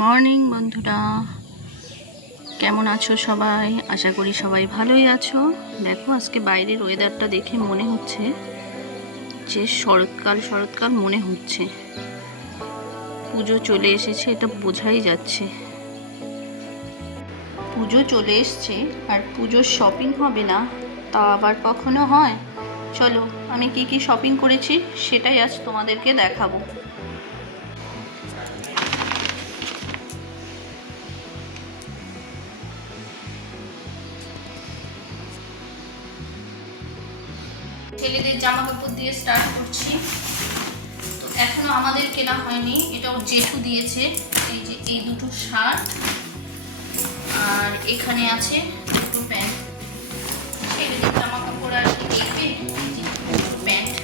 Morning বন্ধুরা, কেমন আছো সবাই? আশা করি সবাই ভালোই আছো। দেখো, আজকে বাইরের ওয়েদারটা দেখে মনে হচ্ছে যে শরৎকাল মনে হচ্ছে। পুজো চলে এসেছে, এটা বোঝাই যাচ্ছে। পুজো চলে এসছে আর পুজোর শপিং হবে না তা আবার কখনো হয়? চলো, আমি কি কি শপিং করেছি সেটাই আজ তোমাদেরকে দেখাবো। ছেলেদের জামা কাপড় দিয়ে স্টার্ট করছি। তো এখনো আমাদের কেনা হয়নি, এটা ওর জেঠু দিয়েছে। এই যে এই দুটো শার্ট আর এখানে আছে দুটো প্যান্ট। ছেলেদের জামা কাপড় আর দেখবে, এই যে দুটো প্যান্ট,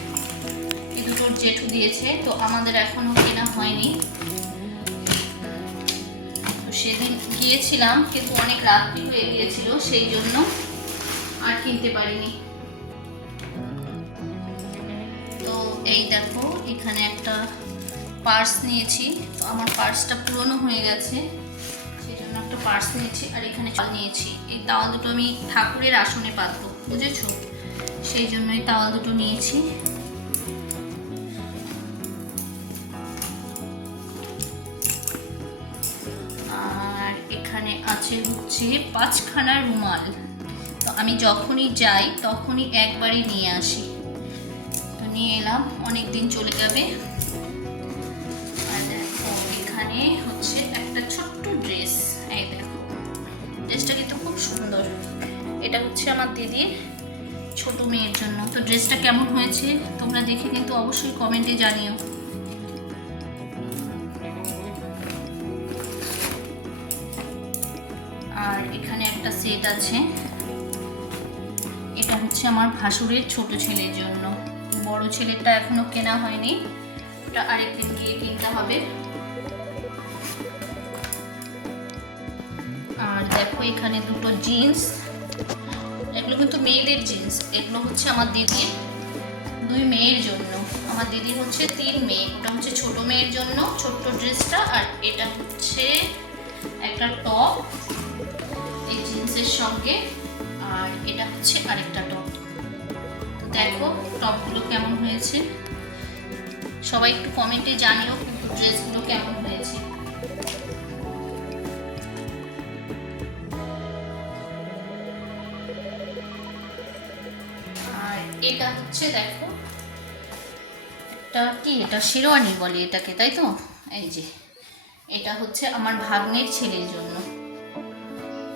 এই দুটোর জেঠু দিয়েছে। তো আমাদের এখনো কেনা হয়নি। তো সেদিন গিয়েছিলাম কিন্তু অনেক রাত্রি হয়ে গিয়েছিল, সেই জন্য আর কিনতে পারিনি। এই দেখো, এখানে একটা পার্স নিয়েছি। তো আমার পার্সটা পুরনো হয়ে গেছে, সেই জন্য একটা পার্স নিয়েছি। আর এখানে তাওয়াল নিয়েছি। এই তাওয়াল দুটো আমি ঠাকুরের আসনে পাতবো, বুঝেছো? সেই জন্য এই তাওয়াল দুটো নিয়েছি। আর এখানে আছে হচ্ছে 5খানা রুমাল। তো আমি যখনই যাই তখনই একবারই নিয়ে আসি। নিয়ে এলাম, অনেক দিন চলে যাবে। আর দেখো, এখানে হচ্ছে একটা ছোট্ট ড্রেস। এই দেখো, ড্রেসটা কিন্তু খুব সুন্দর। এটা হচ্ছে আমার দিদির ছোট মেয়ের জন্য। তো ড্রেসটা কেমন হয়েছে তোমরা দেখে কিন্তু অবশ্যই কমেন্টে জানিও। আর এখানে একটা সেট আছে, এটা হচ্ছে আমার ভাসুরের ছোট ছেলের জন্য। বড় ছেলেটা এখনো কেনা হয়নি, ওটা আরেকদিন গিয়ে কিনতে হবে। আর দেখো, এখানে দুটো জিন্স। এগুলো কিন্তু মেয়েদের জিন্স। এগুলো হচ্ছে আমার দিদির 2 মেয়ের জন্য। আমার দিদির হচ্ছে 3 মেয়ে। ওটা হচ্ছে ছোট মেয়ের জন্য ছোট্ট ড্রেসটা। আর এটা হচ্ছে একটা টপ এই জিন্সের সঙ্গে। আর এটা হচ্ছে আরেকটা টপ। তো দেখো টপগুলো কেমন হয়েছে, সবাই একটু কমেন্টে জানিও কিন্তু ড্রেসগুলো কেমন হয়েছে। আর এটা হচ্ছে দেখো, এটা কি, এটা শেরওয়ানি বলে এটাকে, তাই তো? এই যে এটা হচ্ছে আমার ভাগ্নের ছেলের জন্য।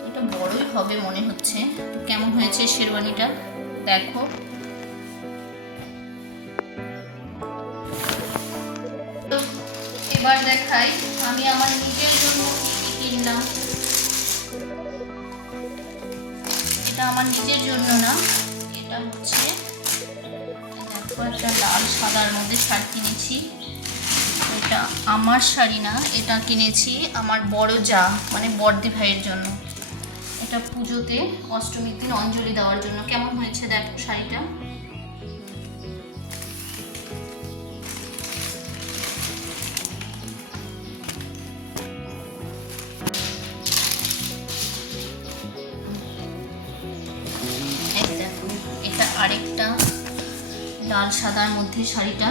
এটা বড়ই হবে মনে হচ্ছে। তো কেমন হয়েছে শেরওয়ানিটা দেখো। এবার দেখাই আমি আমার নিজের জন্য কি কিনলাম। এটা আমার নিজের জন্য না, এটা হচ্ছে দেখো একটা লাল সাদার মধ্যে শাড়ি কিনেছি। এটা আমার শাড়ি না, এটা কিনেছি আমার বড় যা মানে বড়দি ভাইয়ের জন্য। এটা পুজোতে অষ্টমীর দিন অঞ্জলি দেওয়ার জন্য। কেমন হয়েছে দেখো শাড়িটা। এটা আরেকটা লাল সাদার মধ্যে শাড়িটা।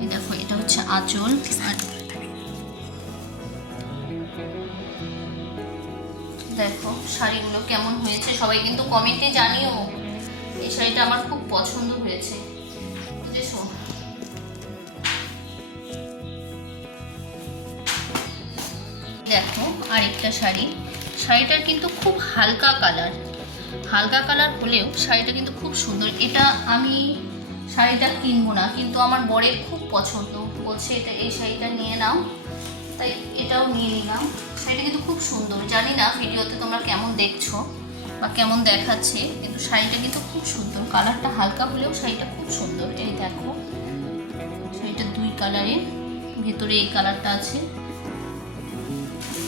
এই দেখো, এটা হচ্ছে আঁচল। আর দেখো শাড়িগুলো কেমন হয়েছে সবাই কিন্তু কমেন্টে জানিও। এই শাড়িটা আমার খুব পছন্দ হয়েছে, বুঝেছো? দেখো আরেকটা শাড়ি। শাড়িটার কিন্তু খুব হালকা কালার হলেও শাড়িটা কিন্তু খুব সুন্দর। এটা আমি শাড়িটা কিনবো না, কিন্তু আমার বরের খুব পছন্দ, বলছে এটা এই শাড়িটা নিয়ে নাও, তাই এটাও নিয়ে নিলাম। শাড়িটা কিন্তু খুব সুন্দর। জানি না ভিডিওতে তোমরা কেমন দেখছো বা কেমন দেখাচ্ছে, কিন্তু শাড়িটা কিন্তু খুব সুন্দর। কালারটা হালকা হলেও শাড়িটা খুব সুন্দর। এই দেখো, শাড়িটা 2 কালারের, ভেতরে এই কালারটা আছে।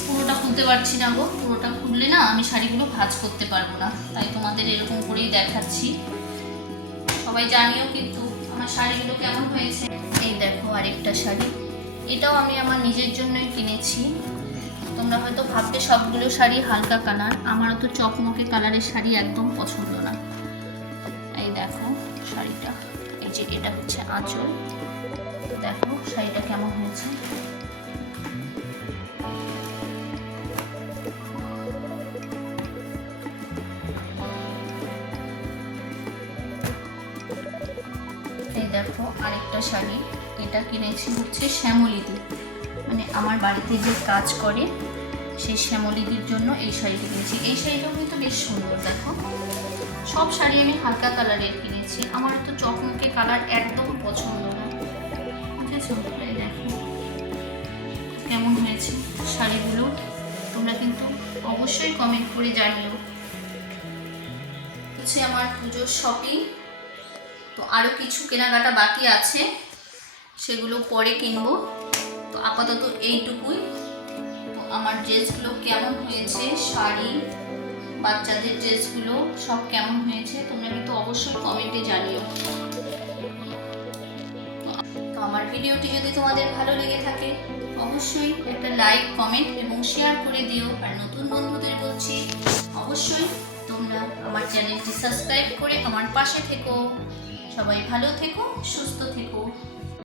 পুরোটা খুলতে পারছি না গো, পুরোটা খুললে না আমি শাড়িগুলো ভাঁজ করতে পারবো না, তাই তোমাদের এরকম করেই দেখাচ্ছি। সবাই জানিও কিন্তু আমার শাড়িগুলো কেমন হয়েছে। এই দেখো আরেকটা শাড়ি, এটাও আমি আমার নিজের জন্যই কিনেছি। তোমরা হয়তো ভাববে সবগুলো শাড়ি হালকা কালার, আমারও তো চকমকে কালারের শাড়ি একদম পছন্দ না। এই দেখো শাড়িটা, এই যে এটা হচ্ছে আঁচল, দেখো শাড়িটা কেমন হয়েছে। এই দেখো আরেকটা শাড়ি, এটা কিনেছি হচ্ছে শ্যামলীদি, মানে আমার বাড়িতে যে কাজ করে সেই শ্যামলীদির জন্য এই শাড়িটা কিনেছি। এই শাড়িটাও কিন্তু বেশ সুন্দর। দেখো সব শাড়ি আমি হালকা কালারের কিনেছি, আমার তো চকমকে কালার একদম পছন্দ না, বুঝেছো? এই দেখো কেমন হয়েছে শাড়িগুলো, তোমরা কিন্তু অবশ্যই কমেন্ট করে জানিও। হচ্ছে আমার পুজোর শপিং, তো আরও কিছু কেনাকাটা বাকি আছে, সেগুলো পরে কিনবো। তো আপাতত এইটুকুই। তো আমার ড্রেসগুলো কেমন হয়েছে, শাড়ি, বাচ্চাদের ড্রেসগুলো সব কেমন হয়েছে তোমরা কিন্তু অবশ্যই কমেন্টে জানিও। তো আমার ভিডিওটি যদি তোমাদের ভালো লেগে থাকে অবশ্যই একটা লাইক, কমেন্ট এবং শেয়ার করে দিও। আর নতুন বন্ধুদের বলছি অবশ্যই তোমরা আমার চ্যানেলটি সাবস্ক্রাইব করে আমার পাশে থেকো। সবাই ভালো থেকো, সুস্থ থেকো।